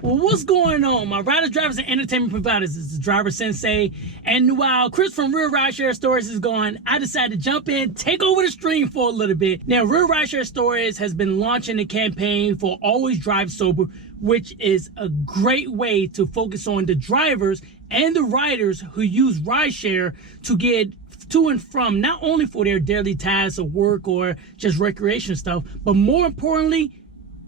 Well, what's going on? My riders, drivers, and entertainment providers is the Driver Sensei. And while Chris from Real Rideshare Stories is gone, I decided to jump in, take over the stream for a little bit. Now, Real Rideshare Stories has been launching a campaign for Always Drive Sober, which is a great way to focus on the drivers and the riders who use rideshare to get to and from, not only for their daily tasks of work or just recreation stuff, but more importantly,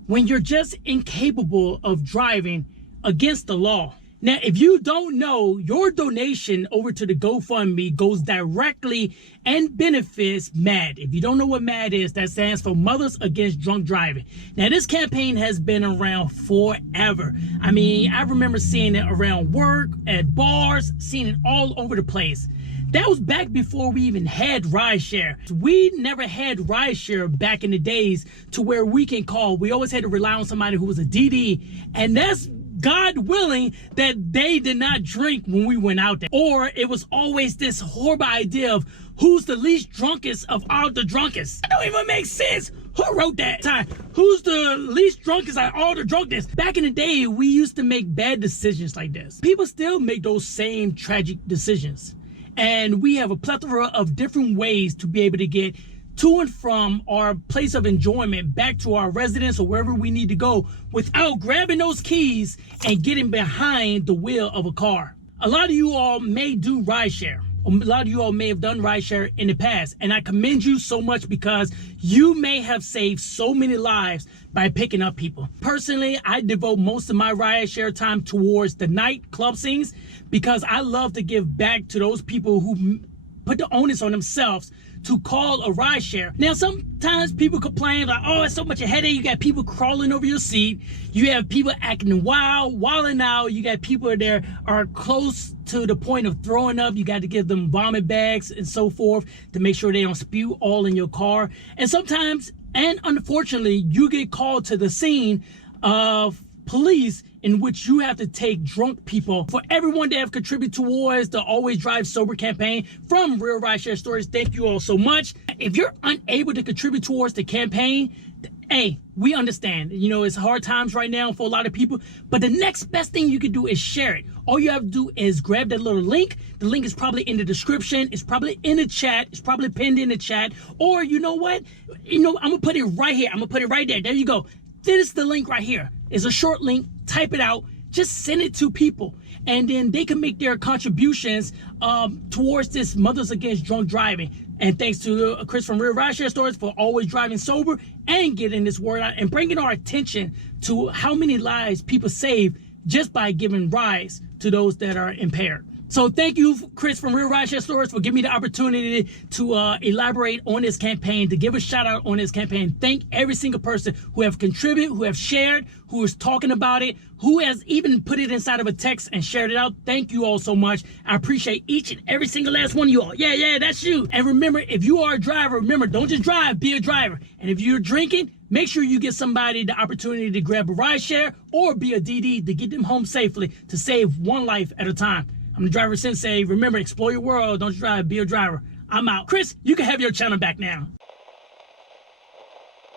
when you're just incapable of driving against the law. Now, if you don't know, your donation over to the GoFundMe goes directly and benefits MAD. If you don't know what MAD is, that stands for Mothers Against Drunk Driving. Now, this campaign has been around forever. I mean, I remember seeing it around work, at bars, seeing it all over the place. That was back before we even had rideshare. We never had rideshare back in the days to where we can call. We always had to rely on somebody who was a DD, and that's God willing that they did not drink when we went out there. Or it was always this horrible idea of who's the least drunkest of all the drunkest. That don't even make sense. Who wrote that time? Who's the least drunkest of all the drunkest? Back in the day, we used to make bad decisions like this. People still make those same tragic decisions. And we have a plethora of different ways to be able to get to and from our place of enjoyment back to our residence or wherever we need to go without grabbing those keys and getting behind the wheel of a car. A lot of you all may do rideshare. A lot of you all may have done rideshare in the past, and I commend you so much because you may have saved so many lives by picking up people. Personally, I devote most of my rideshare time towards the nightclub scenes because I love to give back to those people who put the onus on themselves to call a rideshare. Now, sometimes people complain like, oh, it's so much a headache. You got people crawling over your seat. You have people acting wild, wilding out. You got people there are close to the point of throwing up. You got to give them vomit bags and so forth to make sure they don't spew all in your car. And sometimes, and unfortunately, you get called to the scene of police in which you have to take drunk people. For everyone that have contributed towards the Always Drive Sober campaign from Real Rideshare Stories, thank you all so much. If you're unable to contribute towards the campaign, hey, we understand. You know, it's hard times right now for a lot of people, but the next best thing you can do is share it. All you have to do is grab that little link. The link is probably in the description. It's probably in the chat. It's probably pinned in the chat. Or you know what? I'm gonna put it right here. I'm gonna put it right there. There you go. This is the link right here. It's a short link. Type it out. Just send it to people, and then they can make their contributions towards this Mothers Against Drunk Driving. And thanks to Chris from Real Rideshare Stories for always driving sober and getting this word out and bringing our attention to how many lives people save just by giving rides to those that are impaired. So thank you, Chris from Real Rideshare Stories, for giving me the opportunity to elaborate on this campaign, to give a shout out on this campaign. Thank every single person who have contributed, who have shared, who is talking about it, who has even put it inside of a text and shared it out. Thank you all so much. I appreciate each and every single last one of you all. Yeah, that's you. And remember, if you are a driver, remember, don't just drive, be a driver. And if you're drinking, make sure you get somebody the opportunity to grab a rideshare or be a DD to get them home safely to save one life at a time. I'm the Driver Sensei. Remember, explore your world. Don't drive, be a driver. I'm out. Chris, you can have your channel back now.